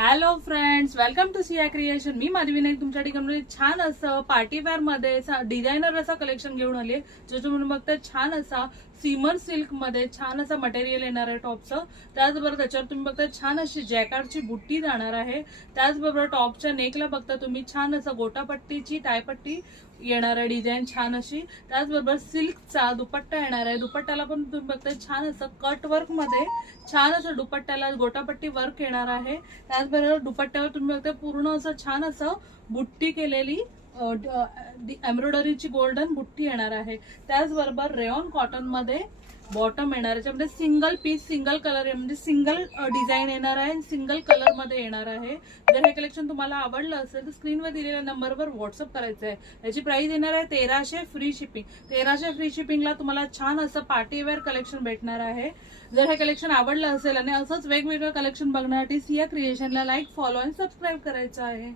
Hello friends, welcome to Siya Creation. मी माधवी नाईक तुमच्या ठिकाणी छान असं पार्टीवेअर मध्ये डिझायनर असा कलेक्शन घेऊन आले. ज्याच्यामध्ये बघता छान असा सीमर सिल्क मध्ये छान असं मटेरियल येणार आहे टॉपचं. त्याचबरोबर त्याच्यावर तुम्ही बघता छान अशी जॅकार्डची बुट्टी जाणार आहे. त्याचबरोबर टॉपच्या नेकला बघता तुम्ही छान असं गोटापट्टीची टायपट्टी येणार आहे डिझाईन छान अशी. त्याचबरोबर सिल्कचा दुपट्टा येणार आहे. दुपट्ट्याला पण तुम्ही बघता छान असं कट वर्क मध्ये छान असं दुपट्ट्याला गोटापट्टी वर्क येणार आहे. त्याचबरोबर दुपट्ट्यावर तुम्ही बघता पूर्ण असं छान असं बुट्टी केलेली एम्ब्रॉयडरीची गोल्डन बुट्टी येणार आहे. त्याचबरोबर रेयॉन कॉटन मध्ये बॉटम येणार आहे. त्याच्यामध्ये सिंगल पीस सिंगल कलर म्हणजे सिंगल डिझाईन येणार आहे, सिंगल कलर मध्ये येणार आहे. जर हे कलेक्शन तुम्हाला आवडलं असेल तर स्क्रीनवर दिलेल्या नंबरवर व्हॉट्सअप करायचं आहे. याची प्राइस येणार आहे 1300 फ्री शिपिंग. 1300 फ्री शिपिंगला तुम्हाला छान असं पार्टीवेअर कलेक्शन भेटणार आहे. जर हे कलेक्शन आवडलं असेल आणि असंच वेगवेगळं कलेक्शन बघण्यासाठी सिया क्रिएशनला लाईक, फॉलो आणि सबस्क्राईब करायचं आहे.